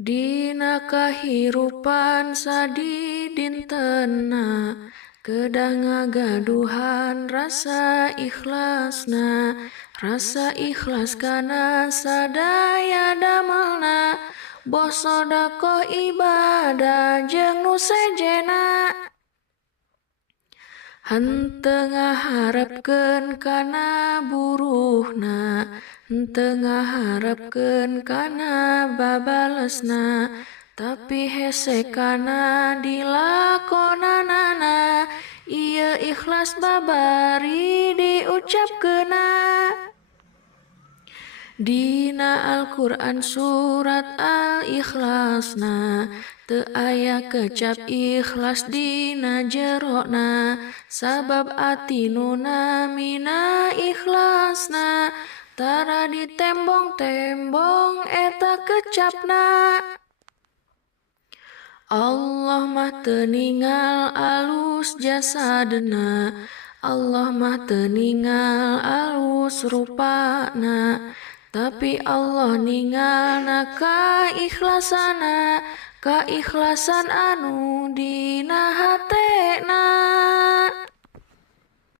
Dina kahirupan sadi dintena kedah ngagaduhan rasa ikhlasna, rasa ikhlas kana sadaya damelna, bos sodaqoh ibadah jeung nu sejena. Henteu ngaharepkeun kana buruhna, henteu ngaharepkeun kana babalesna, tapi hese kana dilakonanana, ieu ikhlas babari diucapkeunna. Dina Al-Quran surat Al-Ikhlasna teu aya kecap ikhlas dina jerona, sabab ati nu namina ikhlasna tara ditembong-tembong eta kecapna. Allah mah teu ningal alus jasadna, Allah mah teu ningal alus rupana, tapi Allah ningalna kaikhlasan anu dina hatena.